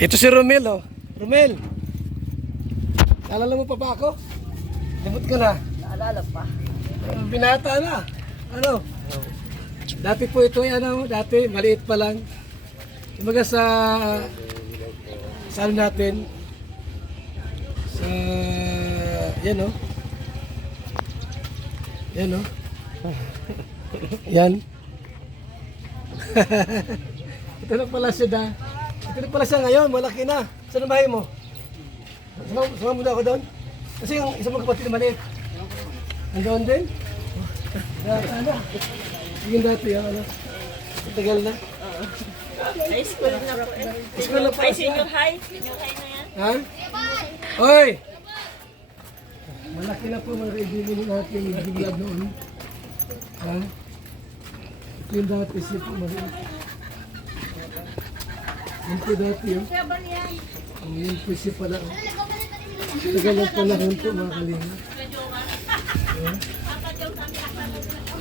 Ito si Romel, oh. Romel, naalala mo pa ba ako? Limot ka na. Naalala pa. Binata na. Ano? Dati po ito, ano, dati maliit pa lang. Kumbaga sa ano natin, sa, yan oh. Yan oh. Yan. Ito na pala siya da. Ito na pala siya ngayon, malaki na. Saan ang bahay mo? Sumama muna ako doon. Kasi yung isang mga kapatid na maliit. Nandoon din? Ano? Sige dati yung ano. Matagal na. High school na po. School na pa Ay, siya. senior high. Senior high na yan. Ha? Hoy! Malaki na po mga kaibigan natin yung biglad noon. Ha? Ito yung dati siya po maliit. Yan po dati yun. Yan po siya pala. Tagal na po na po mga kalinga. Ayan.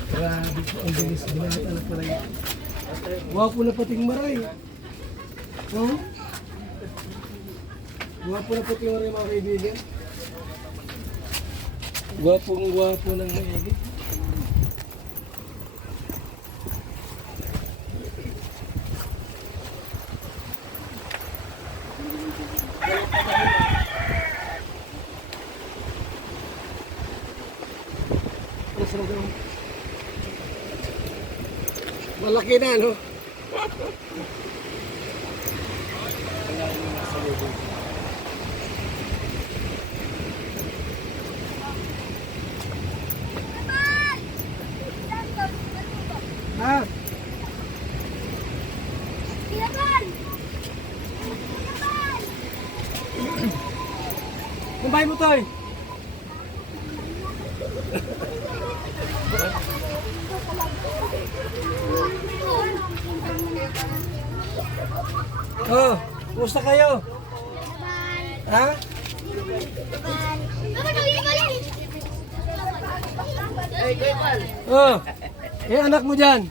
Grabe po ang bilis. Binata na pala yun. Wapo na pating maray. Oh? Wapo na pating maray mga kaibigan. Gwapong-gwapo ng maigi. Malaki na, no? Ha? Kumbay mo, Toy! Oh, kumusta kayo? Ha? Oh, yung anak mo dyan.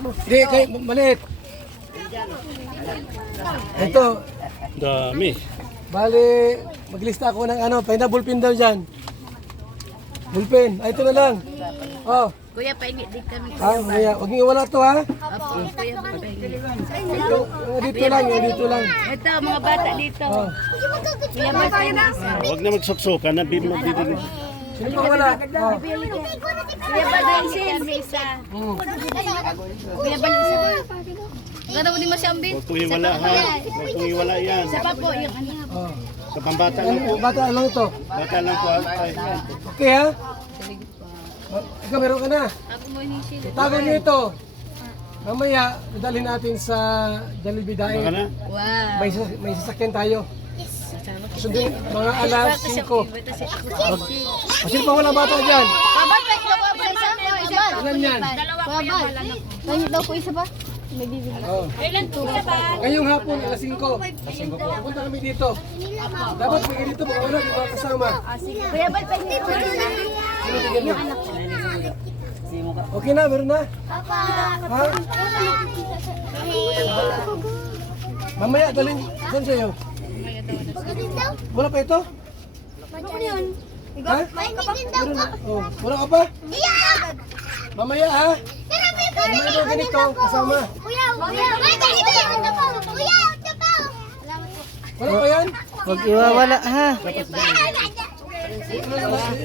Hindi, kayo, maliit. Ito, Dami. bali, maglista ako ng ano, pahinda bullpen daw dyan. Bullpen, ay ito na lang. Oh, Kuya, pahingi din kami. kaya, huwag niyo wala to ha. Apo, kuya, pahingi. Yung dito lang, yung dito lang. Ito, mga bata dito. Oh, Kuya, may pahingi isa. Huwag na magsoksokan na bibili. sino pa wala? Oh. Kuya, pahingi isa. Kuya, pahingi isa. Ganda mo din masyambin. Huwag pong iwala ha. Huwag pong iwala yan. Isa pa po, yung anak. Oh. Sa pambata lang po. Bata lang ito. Bata lang po. Ay, Okay ha? Oh, ikaw meron ka na. Ako mo ni Sheila. Tago niyo ito. Mamaya, dadalhin natin sa Jollibee baka dahil na. Wow. may sasakyan tayo. Sundin, mga alas 5. Sino pa wala bata dyan? Babal, pwede daw po isa? Babal. Ilan yan? Babal. Pwede daw po isa ba? May bibili. Oh. Ngayong hapon, alas 5. Pupunta kami dito. Dapat pagka dito, baka wala, di ba kasama? Kuya Bal, pwede daw po isa? Sino tingin mo? Okay na, meron na. Papa. Ha? Mamaya, dalhin. Saan sa'yo? Pagdating daw? Wala pa ito? Ano yun? Ha? May tingin daw Meron po. na. Oh, wala ka pa? Iya! Mamaya ha? Tara, may Mamaya daw ganito, kasama. Kuya, kuya. May ganito yun. Ito po. Kuya, ito po. Salamat po. Wala pa yan? Huwag iwawala ha.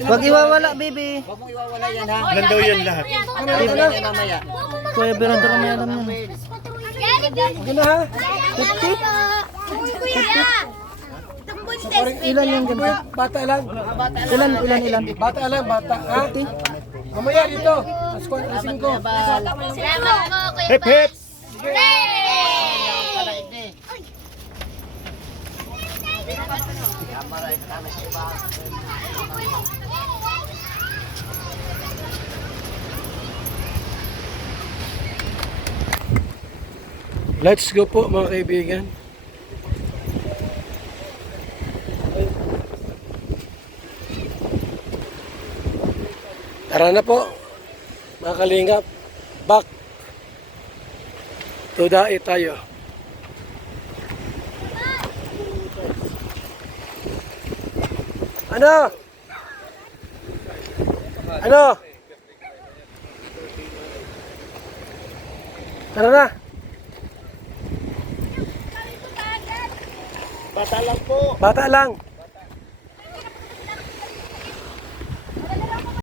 Huwag iwawala, baby. Ilan daw yan lahat? Ano na? Kuya Beron, ito kami alam niya. Okay na ha? 50? Kuya! Itong buntes. Ilan yung ganito? Bata lang. Ilan? Bata lang, bata. Ha? Mamaya dito. Alas 5. Salamat po, Kuya Hip hip! Let's go po mga kaibigan. Tara na po mga kalingap. Back to Dai tayo. Ano? Ano? Tara na. Bata lang po. Bata lang.